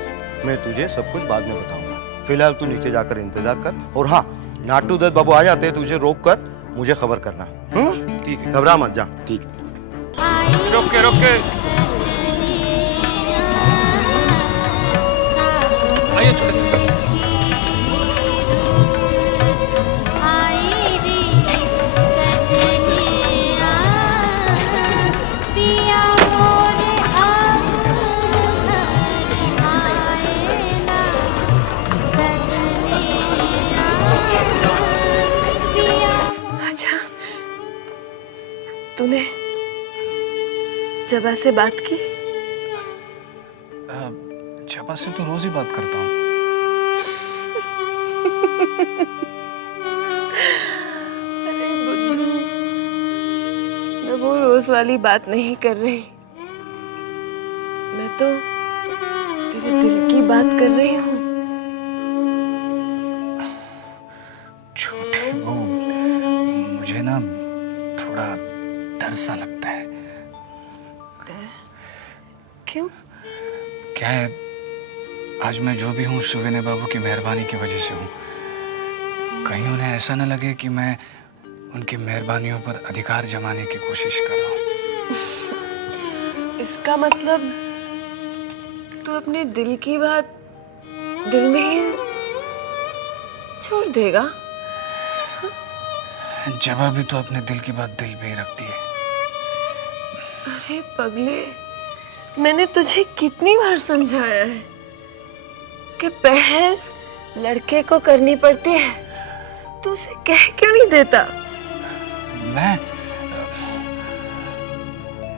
मैं तुझे सब कुछ बाद में बताऊंगा। फिलहाल तू नीचे जाकर इंतजार कर, और हाँ, नाटू दत्त बाबू आ जाते हैं तुझे रोक कर मुझे खबर करना। ठीक है, घबरा मत, जा। ठीक। रोक के आइए छोटे से। तूने जबा से बात की? जबा से तो रोज ही बात करता हूँ। अरे बुद्धू, मैं वो रोज वाली बात नहीं कर रही। मैं तो तेरे दिल की बात कर रही हूँ। छोटे बहू, मुझे ना थोड़ा डर सा लगता है। क्यों? क्या है, आज मैं जो भी हूँ सुवेने बाबू की मेहरबानी की वजह से हूँ। कहीं उन्हें ऐसा न लगे कि मैं उनकी मेहरबानियों पर अधिकार जमाने की कोशिश कर रहा हूँ। इसका मतलब तू अपने दिल की बात दिल में ही छोड़ देगा? जबा भी तो अपने दिल की बात दिल पे ही रखती है। अरे पगले, मैंने तुझे कितनी बार समझाया है कि पहल लड़के को करनी पड़ती है। तू उसे कह क्यों नहीं देता? मैं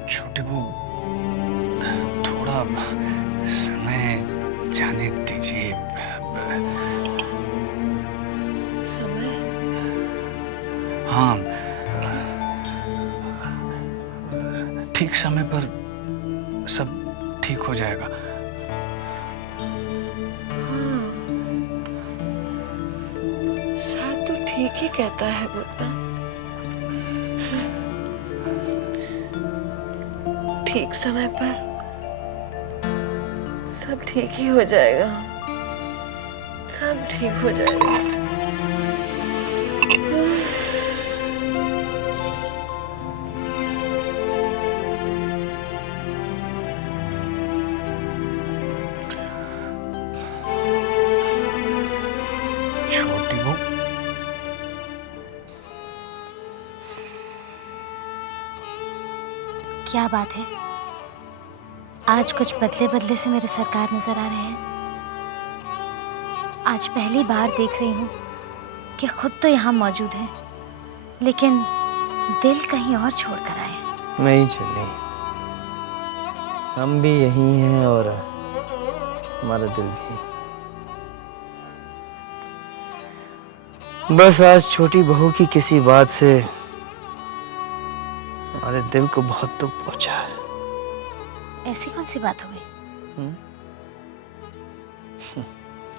छोटे बहू, थोड़ा समय जाने दीजिए। समय? हाँ, ठीक समय पर सब ठीक हो जाएगा। शायद तू ठीक ही कहता है बुद्धा। ठीक समय पर सब ठीक ही हो जाएगा, सब ठीक हो जाएगा। छोटी बहू, क्या बात है? आज कुछ बदले बदले से मेरे सरकार नजर आ रहे हैं। आज पहली बार देख रही हूँ कि खुद तो यहाँ मौजूद है, लेकिन दिल कहीं और छोड़ कर आए। नहीं चलनी, हम भी यही हैं और हमारा दिल भी। बस आज छोटी बहू की किसी बात से हमारे दिल को बहुत दुख पहुंचा है। ऐसी कौन सी बात हो गई?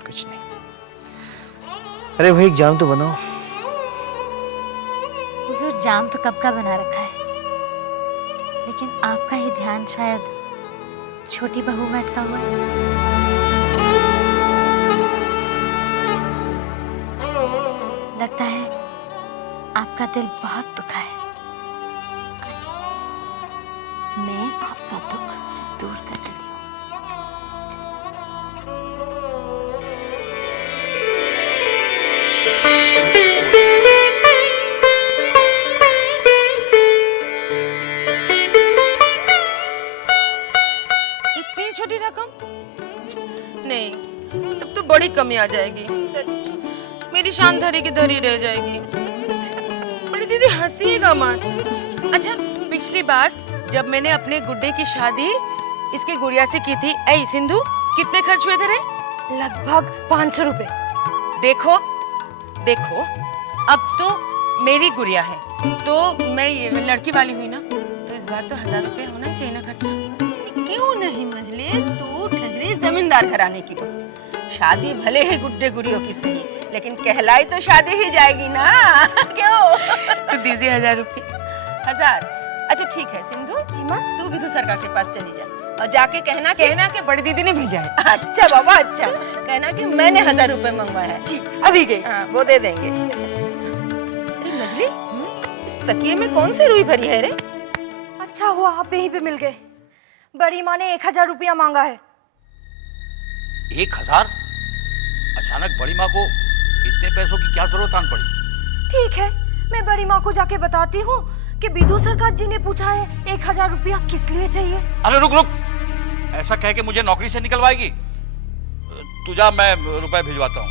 कुछ नहीं। अरे भाई एक जाम तो बनाओ। हुजूर, जाम तो कब का बना रखा है, लेकिन आपका ही ध्यान शायद छोटी बहू में अटका हुआ है। आपका दिल बहुत दुखा है। मैं आपका दुख दूर कर देती हूँ। इतनी छोटी रकम? नहीं, तब तो बड़ी कमी आ जाएगी। सच मेरी शान धरी की धरी रह जाएगी। बड़ी दीदी हंसीएगा मत। अच्छा, पिछली बार जब मैंने अपने गुड्डे की शादी इसके गुड़िया से की थी, ऐ सिंधु, कितने खर्च हुए थे रे? लगभग 500 रुपए। देखो देखो, अब तो मेरी गुड़िया है, तो मैं ये लड़की वाली हुई ना, तो इस बार तो 1000 रुपए होना चाहिए ना खर्चा। क्यों नहीं मजले, तू ठहरी जमींदार घराने की बहू। शादी भले ही गुड्डे गुड़ियों की सही, लेकिन कहलाई तो शादी ही जाएगी ना। क्यों? तो दीजिए 1000 रुपए। 1000? अच्छा ठीक है सिंधु, तू विधु सरकार के पास चली जा और जाके कहना कि बड़ी दीदी ने भेजा है। अच्छा बाबा, अच्छा कहना कि मैंने 1000 रुपए मंगवाया है। ठीक, अभी गई। हाँ, वो दे देंगे। अरे मजली, इस तकिए में कौन सी रुई भरी है रे? अच्छा हुआ आप यहीं पे मिल गए। बड़ी माँ ने 1000 रुपया मांगा है। 1000? अचानक बड़ी माँ को इतने पैसों की क्या जरूरत आन पड़ी? ठीक है, मैं बड़ी माँ को जाके बताती हूँ कि विधु सरकार जी ने पूछा है 1000 रुपया किस लिए चाहिए। अरे रुक रुक, ऐसा कह के मुझे नौकरी से निकलवाएगी? तू जा, मैं रुपए भिजवाता हूँ।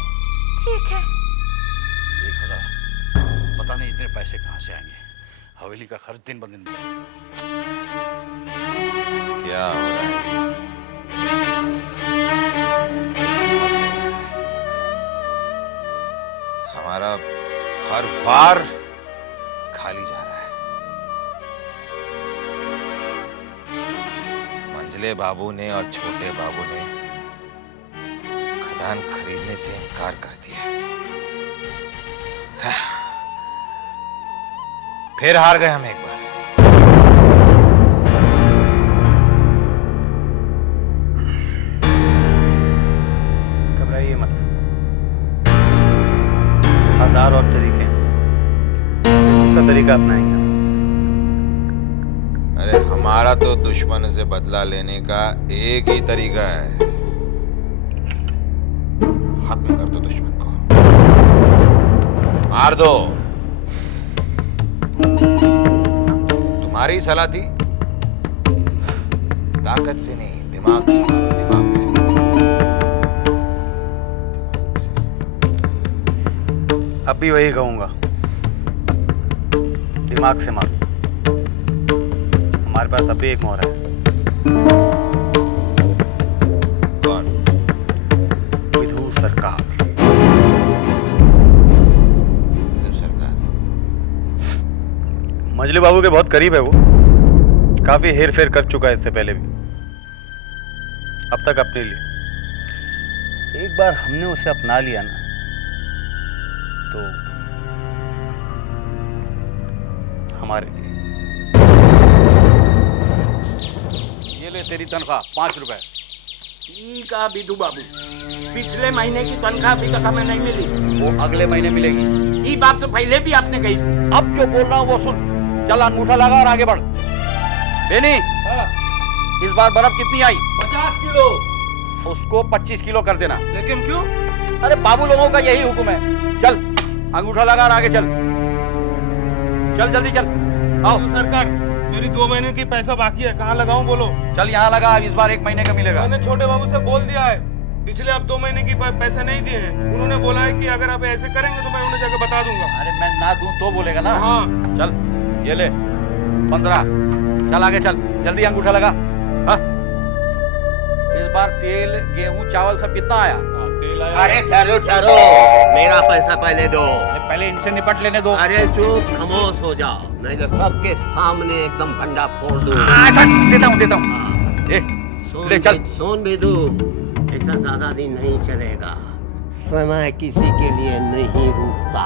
ठीक है। 1000? पता नहीं इतने पैसे कहाँ से आएंगे। हवेली का खर्च दिन ब दिन क्या हो रहा है? हमारा हर बार खाली जा रहा है। मंझले बाबू ने और छोटे बाबू ने खदान खरीदने से इनकार कर दिया। फिर हार गए हम एक बार। घबराइए मत, 1000 और तरीके, दूसरा तरीका अपनाएंगे। अरे हमारा तो दुश्मन से बदला लेने का एक ही तरीका है, खत्म कर दो दुश्मन को, मार दो। तुम्हारी सलाह थी, ताकत से नहीं, दिमाग से मारो, दिमाग से। अब भी वही कहूंगा, दिमाग से मारो। हमारे पास अभी एक मोहरा है। कौन? विधु सरकार। विधु सरकार मंझले बाबू के बहुत करीब है वो, काफी हेर फेर कर चुका है इससे पहले भी, अब तक अपने लिए। एक बार हमने उसे अपना लिया ना, तो हमारे लिए। ये ले तेरी तनख्वाह, 5 रुपए। ठीक है बिधु बाबू, पिछले महीने की तनख्वाह अभी तक हमें नहीं मिली। वो अगले महीने मिलेगी। ये बात तो पहले भी आपने कही थी। अब जो बोल रहा हूँ वो सुन। चल अंगूठा लगा और आगे बढ़। बेनी, इस बार बर्फ कितनी आई? 50 किलो। उसको 25 किलो कर देना। लेकिन क्यों? अरे बाबू लोगों का यही हुक्म है। चल अंगूठा लगा और आगे चल। चल जल्दी चल। आओ। सरकार, मेरी 2 महीने की पैसा बाकी है, कहाँ लगाऊं बोलो? चल यहाँ लगा, इस बार 1 महीने का मिलेगा। मैंने छोटे बाबू से बोल दिया है, पिछले अब 2 महीने की पैसे नहीं दिए हैं। उन्होंने बोला है कि अगर आप ऐसे करेंगे तो मैं उन्हें जाकर बता दूंगा। अरे मैं ना दूं तो बोलेगा ना। हाँ। चल ये ले 15। चल आगे चल, जल्दी अंगूठा लगा। हाँ? इस बार तेल, गेहूं, चावल सब कितना आया? तेल आया। अरे ठहरो ठहरो, मेरा पैसा पहले दो। पहले इनसे निपट लेने दो। अरे चुप, खामोश हो जाओ, नहीं तो सबके सामने एकदम भंडा फोड़ दूं। अच्छा देता हूँ। ले चल। सोन बिधु, ऐसा ज्यादा दिन नहीं चलेगा, समय किसी के लिए नहीं रुकता।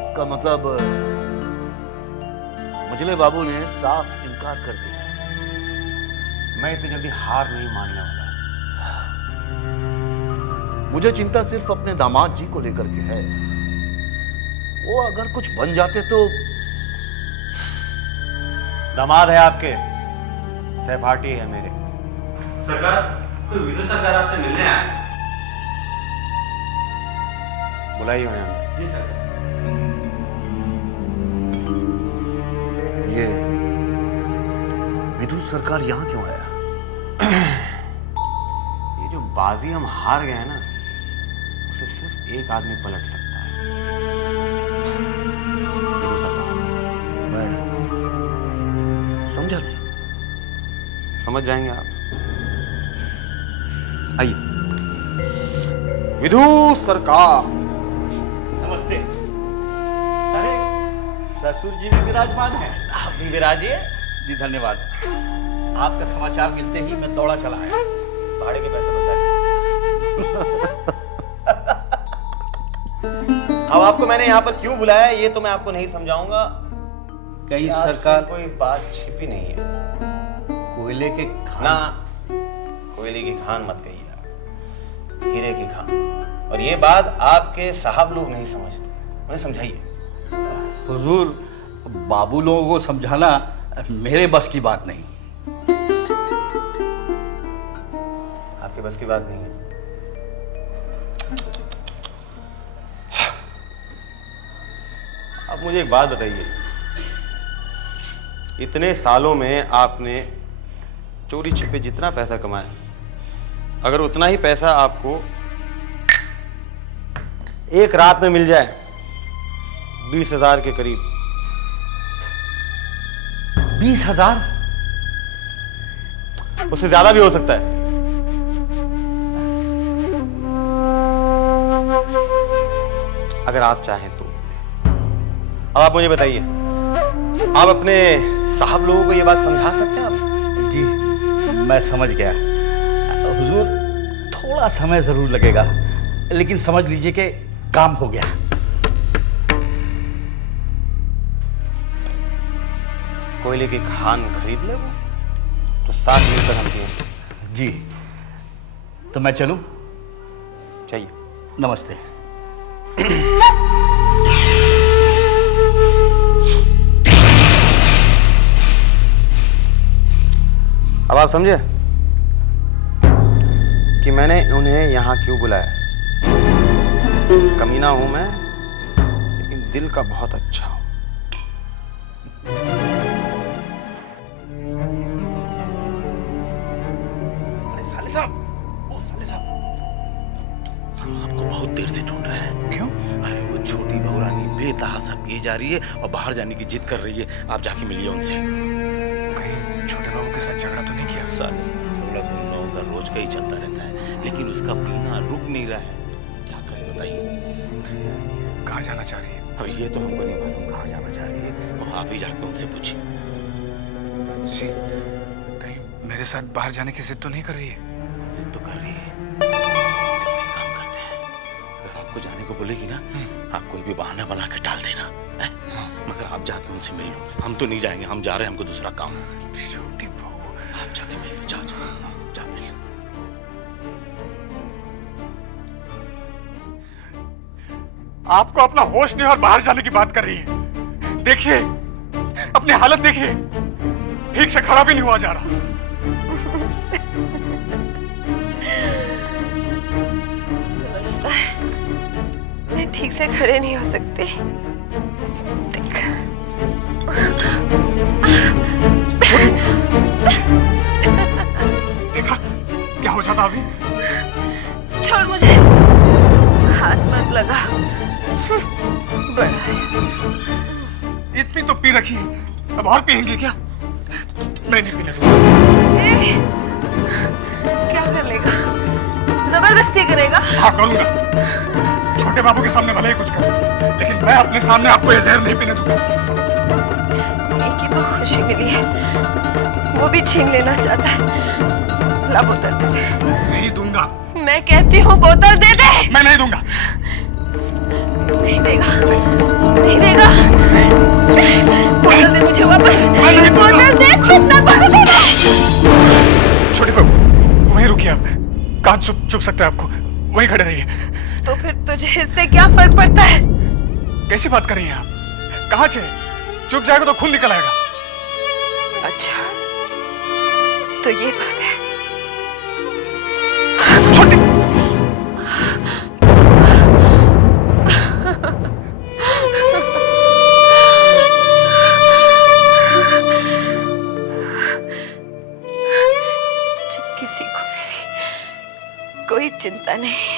इसका मतलब मजले बाबू ने साफ इनकार कर दिया। मैं इतनी जल्दी हार नहीं मानने वाला। मुझे चिंता सिर्फ अपने दामाद जी को लेकर के है। वो अगर कुछ बन जाते तो। दामाद है आपके, सहपाठी है मेरे। सरकार, कोई विदुर सरकार आपसे मिलने आया है। बुलाइए उन्हें अंदर। जी सर। ये विदुर सरकार यहाँ क्यों आया? ये जो बाजी हम हार गए हैं ना, उसे सिर्फ एक आदमी पलट सकता है। विदुर सरकार। मैं समझा नहीं। समझ जाएंगे आप। आइए। विदु सरकार। नमस्ते। अरे ससुर जी भी विराजमान है। आप भी विराजिए। जी धन्यवाद। आपका समाचार मिलते ही मैं दौड़ा चला आया। भाड़े के पैसे बचा अब आपको मैंने यहाँ पर क्यों बुलाया ये तो मैं आपको नहीं समझाऊंगा। कहीं सरकार कोई बात छिपी नहीं है। कोयले के खान। ना, कोयले की खान मत कहिए, हीरे की खान। और ये बात आपके साहब लोग नहीं समझते, उन्हें समझाइए। हुजूर, बाबू लोगों को समझाना मेरे बस की बात नहीं। आपके बस की बात नहीं है। अब मुझे एक बात बताइए, इतने सालों में आपने चोरी छिपे जितना पैसा कमाया, अगर उतना ही पैसा आपको एक रात में मिल जाए 20,000 के करीब। 20,000? उससे ज्यादा भी हो सकता है। अगर आप चाहें तो। अब आप मुझे बताइए, आप अपने साहब लोगों को ये बात समझा सकते हैं आप? जी मैं समझ गया हुजूर, थोड़ा समय जरूर लगेगा, लेकिन समझ लीजिए कि काम हो गया। कोयले की खान खरीद ले वो तो 7 मिनट तक हम दिए। जी तो मैं चलूं? चाहिए। नमस्ते। अब आप समझे कि मैंने उन्हें यहां क्यों बुलाया। कमीना हूं मैं, लेकिन दिल का बहुत अच्छा हूं। अरे साले साहब, ओ साले साहब, हम आपको बहुत देर से ढूंढ रहे हैं। क्यों? अरे वो छोटी बहुरानी बेतहासा पिए जा रही है और बाहर जाने की जिद कर रही है। आप जाके मिलिए उनसे। कहीं छोटे बाबू के साथ झगड़ा तो नहीं किया? साले साहब, झगड़ा तो उन लोगों का रोज का ही चलता रहता है, लेकिन उसका पीना रुक नहीं रहा है। क्या करें बताइए? कहाँ जाना चाह रही है? अब ये तो हमको नहीं मालूम कहाँ जाना चाह रही है, और आप ही जाके उनसे पूछिए। जी, कहीं मेरे साथ बाहर जाने की जिद तो नहीं कर रही है? जिद तो कर रही है। काम करते हैं, अगर आपको जाने को बोलेगी ना, आप कोई भी बहाना बना के टाल देना है? मगर आप जाके उनसे मिल लो। हम तो नहीं जाएंगे, हम जा रहे हैं, हमको दूसरा काम है। छोटी बहू, आप जाके मिल लो, जाओ जाओ जा मिल लो। आपको अपना होश नहीं और बाहर जाने की बात कर रही है। देखिए अपनी हालत देखिए, ठीक से खड़ा भी नहीं हुआ जा रहा। समझता है मैं ठीक से खड़े नहीं हो सकती। देख। देखा क्या हो जाता अभी? छोड़ मुझे, हाथ मत लगा। बड़ा है। इतनी तो पी रखी है, अब और पियेंगे क्या? मैं नहीं पीने दूंगा। क्या कर लेगा? जबरदस्ती करेगा? हाँ करूंगा। छोटे बाबू के सामने भले ही कुछ करूं, लेकिन मैं अपने सामने आपको ये जहर नहीं पीने दूंगा। एक ही तो खुशी मिली है, वो भी छीन लेना चाहता है। ला बोतल दे दे। नहीं दूंगा। मैं कहती हूँ बोतल दे दे। मैं नहीं दूंगा। नहीं देगा, नहीं देगा। बोतल दे मुझे वापस। कहाँ छुप सकते हैं आपको? वहीं खड़े रहिए। तो फिर तुझे इससे क्या फर्क पड़ता है? कैसी बात कर रही हैं आप? कहाँ छे? चुप जाएगा तो खून निकल आएगा। अच्छा, तो ये बात है। छोटी जब किसी को मेरी कोई चिंता नहीं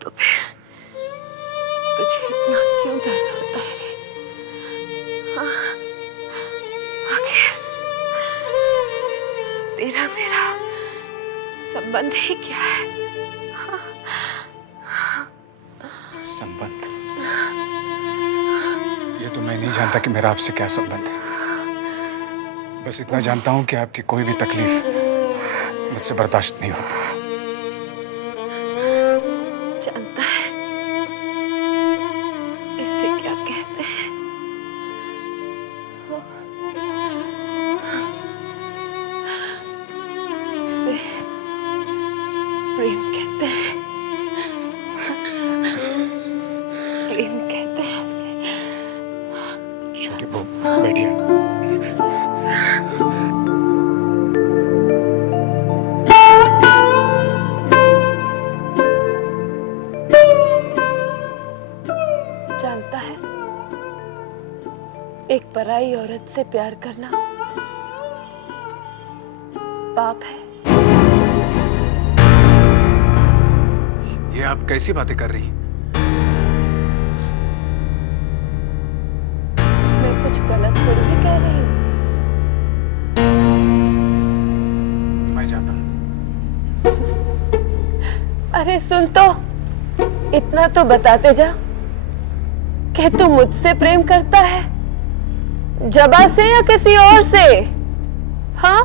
तो फिर तुझे इतना क्यों दर्द होता है रे? हाँ? आखिर तेरा मेरा संबंध ही क्या है? संबंध? ये तो मैं नहीं जानता कि मेरा आपसे क्या संबंध है। बस इतना जानता हूं कि आपकी कोई भी तकलीफ मुझसे बर्दाश्त नहीं होती। जानता है इसे क्या कहते हैं? इसे प्रेम कहते हैं। प्रेम कहते हैं इसे। छोटी बहू बैठिए। जानता है एक पराई औरत से प्यार करना पाप है। ये आप कैसी बातें कर रही हैं? मैं कुछ गलत थोड़ी ही कह रही हूँ। मैं जानता हूँ। अरे सुन तो, इतना तो बताते जा कि तू मुझसे प्रेम करता है, जबा से या किसी और से? हाँ?